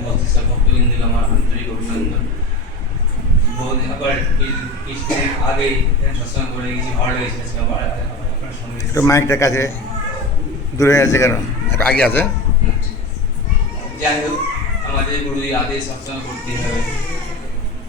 উপস্থিত সব ভক্তবৃন্দকে আমার আন্তরিক অভিনন্দন। বহু দিন আবার কিছুদিন আগে সৎসঙ্গ করে গেছি, ভালো লেগেছে। আজকে আবার আপনার সঙ্গে একটু মাইকটার কাছে দূরে আছে কেন, একটু আগে আছে। যাই হোক, আমাদের গুরুজি আদেশ সৎসঙ্গ করতে হবে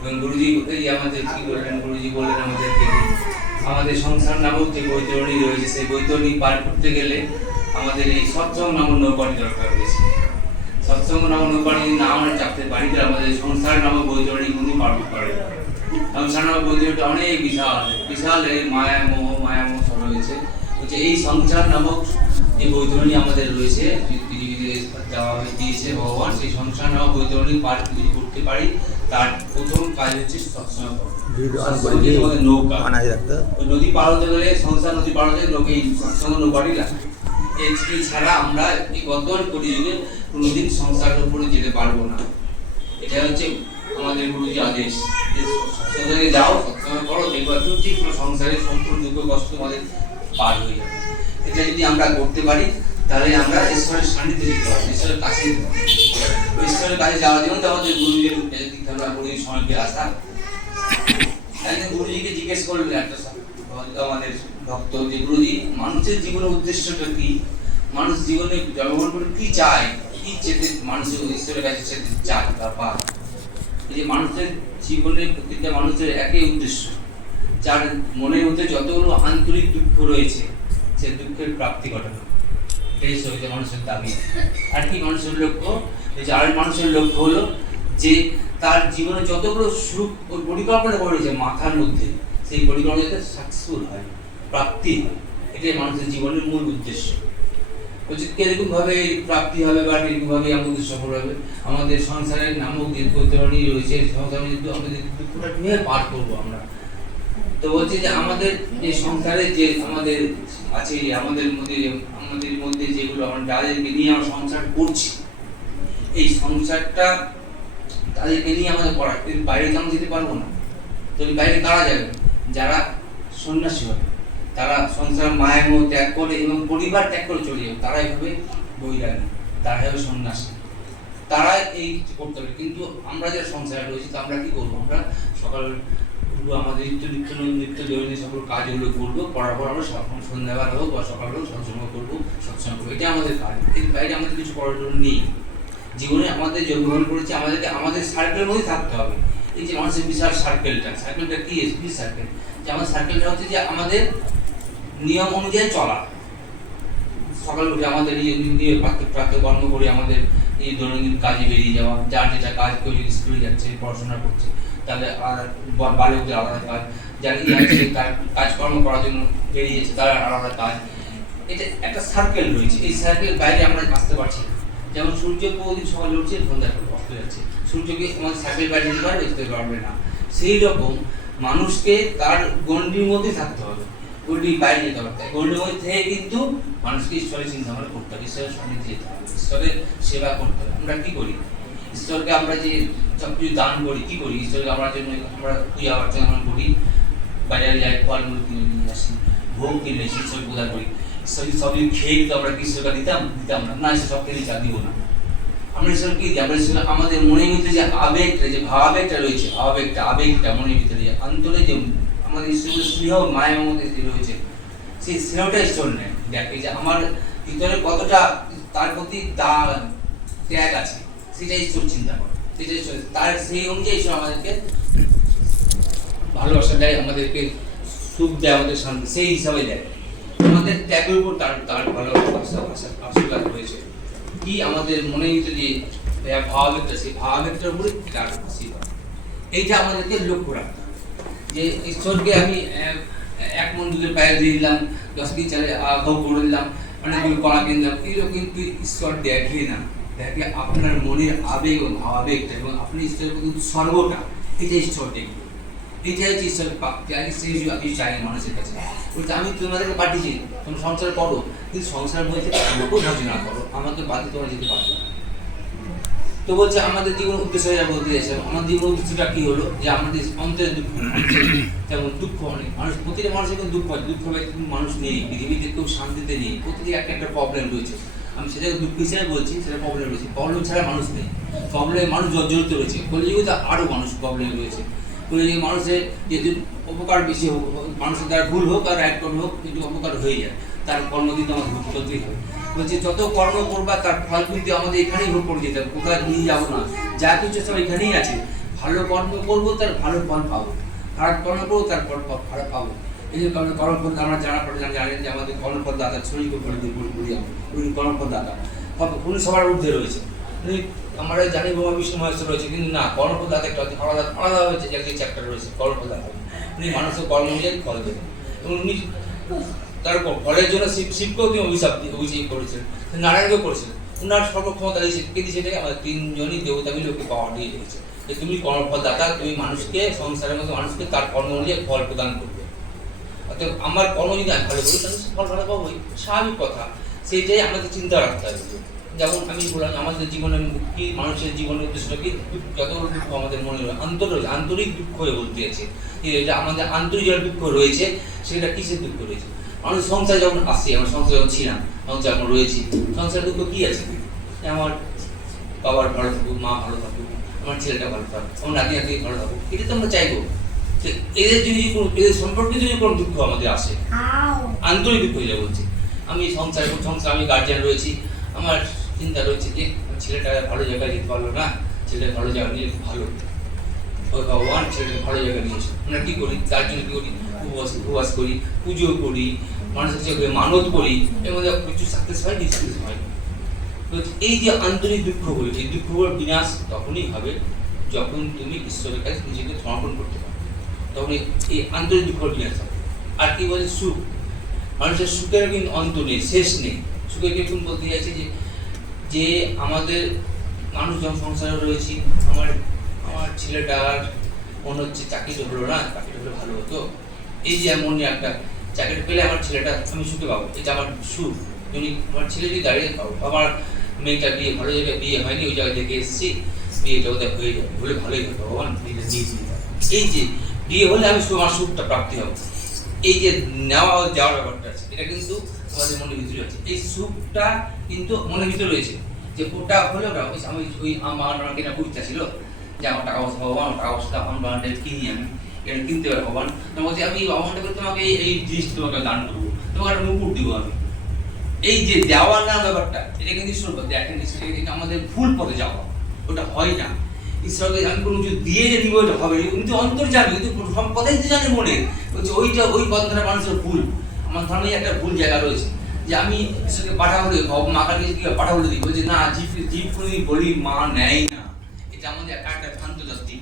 এবং গুরুজি আমাদের কি বললেন, গুরুজি বললেন আমাদেরকে আমাদের সংসার নামক যে বৈতরণী রয়েছে সেই বৈতরণী পার করতে গেলে আমাদের এই সৎসঙ্গ নামক নৌকাটি দরকার হয়েছে। সৎসঙ্গ নামক নৌকাটি যদি না আমরা চাপতে পারি তাহলে আমাদের সংসার নামক বৈতরণী কিন্তু পার করতে পারে। সংসার নামক বৈতরণীটা অনেক বিশাল বিশাল, এই মায়ামোহ সব রয়েছে। হচ্ছে এই সংসার নামক যে বৈতরণী আমাদের রয়েছে পৃথিবীতে দেওয়া দিয়েছে ভগবান, সেই সংসার নামক বৈতরণী পার করতে পারি তার প্রথম কাজ হচ্ছে সৎসঙ্গ। নৌকা নদী পার হতে গেলে সংসার নদী পার হতে নৌকা, এই সৎসঙ্গ নৌকাটি লাগে। এছাড়া আমরা এই বর্তমান কলিযুগে কোনোদিন সংসারের উপরে যেতে পারবো না। এটা হচ্ছে আমাদের গুরুজি আদেশ, সৎসঙ্গে যাও, সৎসঙ্গ করো, দেখবা তুমি ঠিক সংসারের সম্পূর্ণ দুঃখ কষ্ট আমাদের পার হয়ে যাবে। এটা যদি আমরা করতে পারি তাহলে আমরা ঈশ্বরের সান্নিধ্যে যেতে পারবো, ঈশ্বরের কাছে যেতে পারবো। ঈশ্বরের কাছে যাওয়ার জন্য তো আমাদের গুরুজির আমরা গুরুজির সঙ্গে আসা। একদিন গুরুজিকে জিজ্ঞেস করলেন একটা আমাদের ভক্ত যে গুরুজি, মানুষের জীবনের উদ্দেশ্যটা কি, মানুষ জীবনে জন্মগ্রহণ করে কি চায়, কি চেতে মানুষের ঈশ্বরের কাছে চেতে চায় বা পায়। এই যে মানুষের জীবনের প্রতিটা মানুষের একই উদ্দেশ্য, যার মনের মধ্যে যতগুলো আন্তরিক দুঃখ রয়েছে সে দুঃখের প্রাপ্তি ঘটানো, এটাই সহিত মানুষের দাবি। আর কি মানুষের লক্ষ্য, আর মানুষের লক্ষ্য হলো যে তার জীবনে যতগুলো সুখ পরিকল্পনা করেছে মাথার মধ্যে, সেই পরিকল্পনা যাতে সাকসেসফুল হয়, প্রাপ্তি হয়, এটাই মানুষের জীবনের মূল উদ্দেশ্য। বলছি কিরকম ভাবে প্রাপ্তি হবে বা কিরকম ভাবে আমাদের সফল হবে। আমাদের সংসারের নামক যে বৈতরণী রয়েছে, সংসারে কিন্তু আমাদের দুঃখটা কিভাবে পার করবো আমরা। তো বলছি যে আমাদের যে সংসারে যে আমাদের আছে, আমাদের মধ্যে যেগুলো আমরা যাদেরকে নিয়ে আমরা সংসার করছি, এই সংসারটা তাদেরকে নিয়ে আমাদের করা, কিন্তু বাইরে তো আমরা যেতে পারবো না। তো বাইরে কারা যাবে? যারা সন্ন্যাসী হবে, তারা সংসার মায়ের মোহ ত্যাগ করে এবং পরিবার ত্যাগ করে চলে যাবে, তারা এইভাবে বৈরাগী, তারা হবে সন্ন্যাসী, তারা এই করতে হবে। কিন্তু আমরা যারা সংসারে রয়েছি তা আমরা কি করবো? আমরা সকাল আমাদের নিত্য দৈনন্দিন সকল কাজগুলো করবো, করার পর আমরা সন্ধ্যাবেলা হোক বা সকাল হোক সৎসঙ্গ করবো, সৎসঙ্গ করবো, এটা আমাদের কাজ। এর বাইরে আমাদের কিছু করার জন্য নেই। জীবনে আমাদের জন্মগ্রহণ করেছে, আমাদেরকে আমাদের সার্কেলের মধ্যে থাকতে হবে। এই যে মানুষের বিশাল সার্কেলটা কি সার্কেল, যে আমাদের সার্কেলটা হচ্ছে যে আমাদের নিয়ম অনুযায়ী চলা। সকাল উঠে আমাদের নিজের প্রাপ্ত কর্ম করে আমাদের এই দৈনন্দিন কাজে বেরিয়ে যাওয়া, যার যেটা কাজ, কেউ যদি স্কুলে যাচ্ছে পড়াশোনা করছে তাহলে বালকদের আলাদা কাজ, যারা যাচ্ছে তার কাজকর্ম করার জন্য বেরিয়েছে তার আলাদা কাজ। এটা একটা সার্কেল রয়েছে, এই সার্কেল বাইরে আমরা আসতে পারছি না। যেমন সূর্য প্রতিদিন সকালে উঠছে, সন্ধ্যা অস্ত যাচ্ছে, সূর্যকে আমাদের সার্কেল বাইরে যেতে পারবে, যেতে পারবে না। সেই রকম মানুষকে তার গণ্ডির মধ্যে থাকতে হবে, গণ্ডির বাইরে যেতে হবে। গণ্ডির মধ্যে থেকে কিন্তু মানুষকে ঈশ্বরের চিন্তা ভাবনা করতে হবে, ঈশ্বরের সান্নিধ্যে যেতে হবে, ঈশ্বরের সেবা করতে হবে। আমরা কি করি? ঈশ্বরকে আমরা যে সব কিছু দান করি, কি করি? ঈশ্বরকে আমরা জন্য আমরা পূজা অর্চনা করি, বাজারে যাই, ফলমূল কিনে নিয়ে আসি, ভোগ কিনে এসে ঈশ্বর পূজা করি। ঈশ্বরকে সবই খেয়ে কিন্তু আমরা কি ঈশ্বরকে দিতাম না, ঈশ্বর সব খেয়ে চা দিব না। আমরা ঈশ্বর কি দিই? আমরা ঈশ্বর আমাদের মনের ভিতরে যে আবেগটা, যে ভাবাবেগটা রয়েছে, আবেগটা মনের ভিতরে যে অন্তরে যে আমাদের ঈশ্বরের স্নেহ মায়ের মধ্যে যে রয়েছে, সেই স্নেহটা ঈশ্বর নেয়, দেখে যে আমার ভিতরে কতটা তার প্রতি ত্যাগ আছে, সেটা ঈশ্বর চিন্তা করে, সেটা ঈশ্বর তার সেই অনুযায়ী ঈশ্বর আমাদেরকে ভালোবাসা দেয়, আমাদেরকে সুখ দেয়, আমাদের শান্তি সেই হিসাবে দেয়। আমাদের ত্যাগের উপর তার ভালোবাসা আশীর্বাদ রয়েছে। কি আমাদের মনের ভিতরে যে ভাবাবেগটা, সেই ভাবাবেগটার উপরে তার আশীর্বাদ, এইটা আমাদেরকে লক্ষ্য রাখতে হবে। যে ঈশ্বরকে আমি এক মন দুধের পায়ে দিয়ে দিলাম, 10 কেজি চালে আগাও করে দিলাম, অনেকগুলো কড়া কিনলাম, এগুলো কিন্তু ঈশ্বর দেখে না। দেখে আপনার মনের আবেগ ও ভাবাবেগটা এবং আপনি ঈশ্বরের কিন্তু সর্বটা, এটা ঈশ্বর দেখবে। এইটা হচ্ছে ঈশ্বরের প্রাপ্তি। আর আমি চাই মানুষের কাছে বলতে আমি তোমাদেরকে পাঠিয়েছি, তুমি সংসার করো, কিন্তু সংসার মধ্যে আমাকেও ভজনা করো, আমাকে বাদে তোমরা যেতে পারবে না। তো বলছে আমাদের জীবন উদ্দেশ্য বলতে চাইছে, আমাদের জীবন উদ্দেশ্যটা কি হলো, যে আমাদের অন্তরের দুঃখ, যেমন দুঃখ অনেক মানুষ, প্রতিটা মানুষের কিন্তু দুঃখ হয়, দুঃখ হয় কিন্তু মানুষ নেই পৃথিবীতে, কেউ শান্তিতে নেই, প্রতিদিন একটা প্রবলেম রয়েছে। আমি সেটাকে দুঃখ হিসেবে বলছি, সেটা প্রবলেম রয়েছে। প্রবলেম ছাড়া মানুষ নেই, প্রবলেমে মানুষ জর্জরিত রয়েছে। কলিযুগে আরও মানুষ প্রবলেমে রয়েছে। কলিযুগে মানুষের যদি উপকার বেশি হোক, মানুষের দ্বারা ভুল হোক আর এক কর্ম হোক, কিন্তু উপকার হয়ে যায়, তার কর্ম কিন্তু আমাদের ভুল করতেই হবে। বলছি যত কর্ম করবা তার ফল কিন্তু আমাদের এখানেই ভোগ করে যেতে হবে, কোথায় নিয়ে যাবো না। যা কিছু সব এখানেই আছে। ভালো কর্ম করবো তার ভালো ফল পাবো, খারাপ কর্ম করবো তার ফল খারাপ পাবো। এই যে কর্মফল আমরা জানার পরে জানেন যে আমাদের কর্মফল দাতা শরীর বলি উনি কর্মফল দাতা, উনি সবার ঊর্ধ্বে রয়েছে। উনি আমরা জানি ব্রহ্মা বিষ্ণু মহেশ্বর রয়েছে, কিন্তু না, কর্মফল দাতা একটা আলাদা হয়েছে, যে চ্যাপ্টার রয়েছে কর্মফল দাতা। উনি মানুষের কর্ম অনুযায়ী ফল দেবেন, এবং উনি তার ফলের জন্য শিবকেও তিনি অভিশাপ করেছেন, নারায়ণকেও করেছেন। উনার সর্বক্ষমতা দিয়েছে, কিন্তু সেটাকে আমাদের তিনজনই দেবতা মিলে ওকে পাওয়ার দিয়ে দিয়েছে যে তুমি কর্মফল দাতা, তুমি মানুষকে সংসারের মধ্যে মানুষকে তার কর্ম অনুযায়ী ফল প্রদান করবে। অর্থাৎ আমার কর্ম যদি আমি ভালো করি তাহলে ফল ভালো পাবোই, স্বাভাবিক কথা। সেইটাই আমাদের চিন্তা রাখতে হবে। যেমন আমি বললাম আমাদের জীবনের মুক্তি, মানুষের জীবনের উদ্দেশ্য কি, যতগুলো দুঃখ আমাদের মনে হয় আন্তরিক দুঃখ হয়ে বলতে আছে, এটা আমাদের আন্তরিক যে দুঃখ রয়েছে সেটা কিসের দুঃখ রয়েছে। মানুষ সংসার যখন আসছে, আমার সংসার যখন ছিলাম, সংসার এখন রয়েছি, সংসার দুঃখ কী আছে, আমার বাবার ভালো থাকুক, মা ভালো থাকুক, আমার ছেলেটা ভালো থাকুক, আমার নাতি নাতি ভালো থাকুক, এটা তো আমরা চাইবো। এদের যদি এদের সম্পর্কে যদি কোনো দুঃখ আমাদের আসে, আন্তরিক দুঃখ যা বলছি, আমি সংসার আমি গার্জিয়ান রয়েছি, আমার চিন্তা রয়েছে যে ছেলেটা ভালো জায়গায় যেতে পারলো না, ছেলেটা ভালো জায়গায় নিয়ে ভালো, ওই ভগবান ছেলেটাকে ভালো জায়গায় নিয়েছে। আমরা কী করি, তার জন্য কী করি, উপবাস করি, পুজো করি, মানুষের কাছে মানত করি, এর মধ্যে কিছু সাকসেস হয়, ডিসাকসেস হয়। তো এই যে আন্তরিক দুঃখগুলো, এই দুঃখগুলোর বিনাশ তখনই হবে যখন তুমি ঈশ্বরের কাছে নিজেকে সমর্পণ করতে পারো, তখন এই আন্তরিক দুঃখের বিনাশ হবে। আর কি বলে সুখ, মানুষের সুখের কিন্তু অন্ত নেই, শেষ নেই। সুখের কিন্তু বলতে চাইছে যে আমাদের মানুষ যখন সংসারে রয়েছি, আমার ছেলেটার মনে হচ্ছে চাকরিটা হলো না, চাকরিটা হলে ভালো হতো, এই যে এমন একটা চাকরি পেলে আমার ছেলেটা আমি সুখে পাবো, এটা আমার সুখ। যদি আমার ছেলে যদি দাঁড়িয়ে পাবো, আমার মেয়েটা বিয়ে ভালো জায়গায় বিয়ে হয়নি, ওই জায়গা থেকে এসেছি, বিয়েটা ওদের হয়ে যাবে, হলে ভালোই হতো, ভগবান বিয়েটা দিয়ে দিতে। এই যে বিয়ে হলে আমি আমার সুখটা প্রাপ্তি হবে, এই যে নেওয়া যাওয়ার ব্যাপারটা আছে, এটা কিন্তু আমাদের মনের ভিতরে আছে। এই সুখটা কিন্তু মনের ভিতরে রয়েছে, যে ওটা হলে ওটা আমি ওই আমার কেনা খুব ইচ্ছা ছিল যে আমার টাকা পয়সা ভগবান, টাকা পয়সা বাগানটা কিনি, আমি এটা কিনতে পারি ভগবান, বলছি আমি ভগবানটা করে তোমাকে এই জিনিসটা তোমাকে দান করবো, তোমাকে একটা মুকুট দিব আমি। এই যে দেওয়ার না ব্যাপারটা, এটা কিন্তু ঈশ্বর দেখেন, এটা আমাদের ভুল পথে যাওয়া, ওটা হয় না। ঈশ্বরকে আমি কোনো কিছু দিয়ে যে দিব এটা হবে, কিন্তু অন্তর জানি, কিন্তু সব কথাই তো জানি মনে, বলছে ওই কথাটা মানুষের ভুল। আমার ধর্মে একটা ভুল জায়গা রয়েছে যে আমি ঈশ্বরকে পাঠাবো, মাকার কাছে কী পাঠাবো দিই, বলছে না, জীব কোনোদিন বলি মা নেয় না, এটা আমাদের একটা ভ্রান্ত জাতি,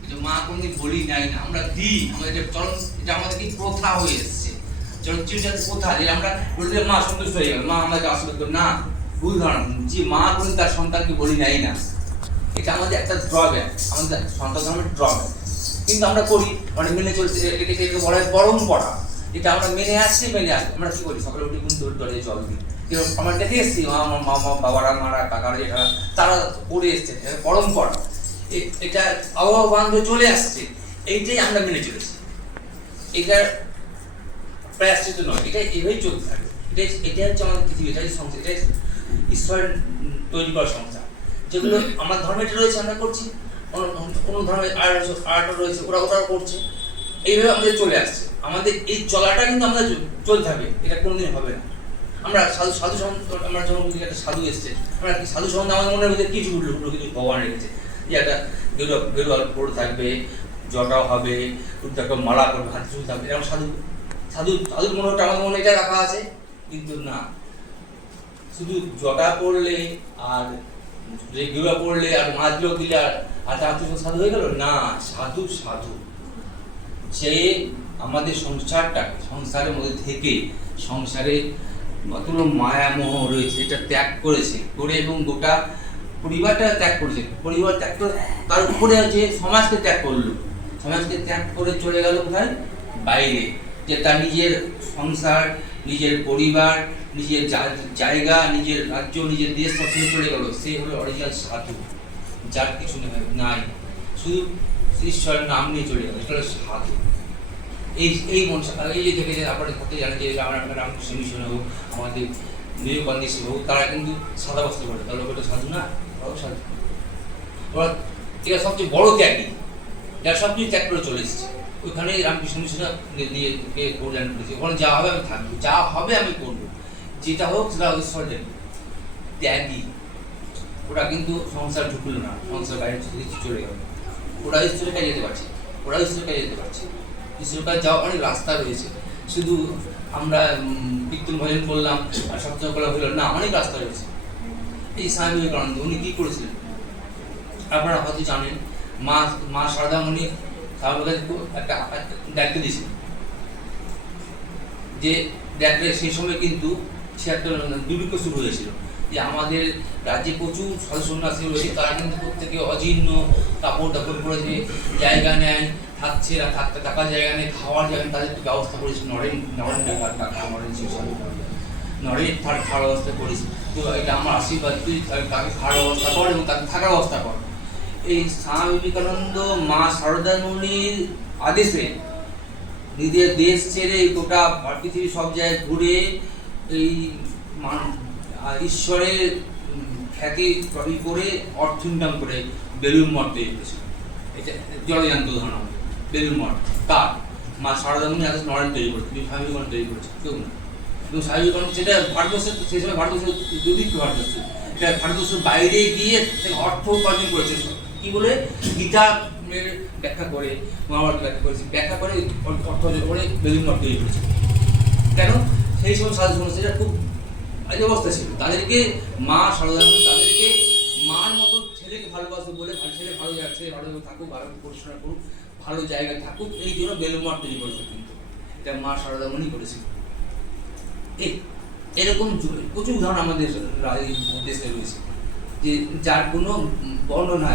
কিন্তু মা কোনোদিন বলি নেয় না, আমরা দিই, আমাদের এটা আমাদের কি প্রথা হয়ে এসছে, প্রথা যে আমরা বলতে মা সন্তুষ্ট হয়ে যাবে, মা আমাদের আশীর্বাদ করে, না, ভুল ধারণা, যে মা কোনোদিন তার সন্তানকে বলি নেয় না, এটা আমাদের একটা ড্রব্যাক, আমাদের সন্তান ধর্মের ড্রব্যাক। কিন্তু আমরা করি, মানে মেনে চলছে, এটাকে বলা হয় পরম্পরা, এটা আমরা মেনে আসছি। আমরা কি করি, সকালে উঠে কিন্তু দৌড়ে জল দিই, আমরা দেখে এসছি আমার মামা বাবারা মারা কাকারা যেটা তারা করে এসছে, পরম্পরা, এটা আবহাওয়া বান্ধব চলে আসছে, এইটাই আমরা মেনে চলেছি। এটার প্রায়শ্চিত নয়, এটা এভাবেই চলতে থাকে। এটা হচ্ছে আমাদের পৃথিবী, এটাই সংসার, এটাই ঈশ্বরের তৈরি করা সংসার। যেগুলো আমার ধর্মের রয়েছে আমরা করছি, কোনো ধর্মের আর্ট রয়েছে ওরাও করছে, এইভাবে আমাদের চলে আসছে। আমাদের এই চলাটা কিন্তু আমাদের চলতে থাকবে, এটা কোনোদিন হবে না। আমরা সাধু আমরা যখন একটা সাধু এসছে, আমরা সাধু সম্বন্ধে আমাদের মনের মধ্যে কিছু কিছু ভগবান রেখেছে, যে একটা গেরুয়া পড়ে থাকবে, জটাও হবে, একটা মালা করবে, হাতে চুল থাকবে, এরকম সাধুর মনোটা আমাদের মনে এটা রাখা আছে। কিন্তু না, শুধু জটা পড়লে আর গেরুয়া পড়লে আর মাছগুলো দিলে আর সাধু হয়ে গেল না। সাধু সে আমাদের সংসারের মধ্যে থেকে সংসারে কতগুলো মায়া মোহ রয়েছে এটা ত্যাগ করেছে, করে এবং গোটা পরিবারটা ত্যাগ করেছে। পরিবার ত্যাগ করে তার উপরে যে সমাজকে ত্যাগ করলো, সমাজকে ত্যাগ করে চলে গেল কোথায়, বাইরে, যে তার নিজের সংসার, নিজের পরিবার, নিজের জায়গা, নিজের রাজ্য, নিজের দেশ সব ছেড়ে চলে গেল। সে হলো অরিজিনাল সাধু, যার কিছু নাই, শুধু ঈশ্বরের নাম নিয়ে চলে গেল, সেটা সাধু। এই যে দেখে যে আপনারা সাথে জানেন যে রামকৃষ্ণ মিশন হোক, আমাদের নিরুপান্তি শিবু তারা কিন্তু সাদা বস্ত্র পরে, তাহলে ওটা সাধু না, ওরাও সাধু। ওরা এরা সবচেয়ে বড় ত্যাগী, যারা সব কিছু ত্যাগ করে চলে এসেছে। ওইখানে রামকৃষ্ণ মিশন নিয়ে কল্যাণ করেছে, ওখানে যা হবে আমি থাকবো, যা হবে আমি করবো, যেটা হোক সেটা ঈশ্বর দেবে। ত্যাগী ওরা কিন্তু সংসার ঢুকলো না, সংসার বাইরে চলে গেল। ওরা ঈশ্বরের কাছে যেতে পারছে, ওরা ঈশ্বরের কাছে যেতে পারছে। ঈশ্বরের কাছে যাওয়ার অনেক রাস্তা রয়েছে, শুধু আমরা কীর্তন ভজন করলাম আর সৎসঙ্গ করা হলো না, অনেক রাস্তা রয়েছে। এই স্বামী বিবেকানন্দ উনি কী করেছিলেন আপনারা হয়তো জানেন। মা শারদামণি একটা দায়িত্ব দিয়েছিলেন, যে দায়িত্বে সেই সময় কিন্তু সে একটা দুর্ভিক্ষ শুরু হয়েছিল, যে আমাদের রাজ্যে প্রচুর সাধু সন্ন্যাসী রয়েছে, তারা কিন্তু প্রত্যেকে অজীর্ণ কাপড় দাপড় করেছে, জায়গা নেয়, থাকছে না, থাকার জায়গা নেই, খাওয়ার জায়গা তাদের একটু ব্যবস্থা করেছে। নরেন তার খাওয়ার ব্যবস্থা করেছে। তো এটা আমার আশীর্বাদ, তুই তাকে খাওয়ার ব্যবস্থা কর এবং তাকে থাকার ব্যবস্থা কর। এই স্বামী বিবেকানন্দ মা শারদামণির আদেশে নিজের দেশ ছেড়ে গোটা পৃথিবীর সব জায়গায় ঘুরে এই ঈশ্বরের খ্যাতি ট্রফি করে অর্থ ইনকাম করে বেলুড় মঠ তৈরি করেছিল। এটা জলজান্ত উদাহরণ। বেলুড় মঠ তার মা শারদামণি আদেশ নরেন তৈরি করেছে, স্বামী বিবেকানন্দ তৈরি করেছে, কেউ না। এবং স্বামী বিবেকানন্দ সেটা ভারতবর্ষের, সেই সময় ভারতবর্ষের দুর্ভিক্ষ, ভারতবর্ষ এটা ভারতবর্ষের বাইরে গিয়ে অর্থ উপার্জন করেছে। কি বলে? গীতা ব্যাখ্যা করে, মহাভারত ব্যাখ্যা করেছে, ব্যাখ্যা করে অর্থ অর্জন করে বেলুড় মঠ তৈরি করেছে। কেন? সেই সময় সাধু সন্ন্যাসীরা খুব আজ অবস্থা ছিল, তাদেরকে মা শারদামণি তাদেরকে মার মতো ছেলেকে ভালোবাসে বলে, ছেলে ভালো যাচ্ছে, ভালো থাকুক, ভালো পড়াশোনা করুক, ভালো জায়গায় থাকুক, এই জন্য বেলুড় মঠ তৈরি করেছে। কিন্তু এটা মা শারদামণি করেছিল। এরকম প্রচুর উদাহরণ আমাদের দেশে রয়েছে, যে যার কোনো বর্ণনা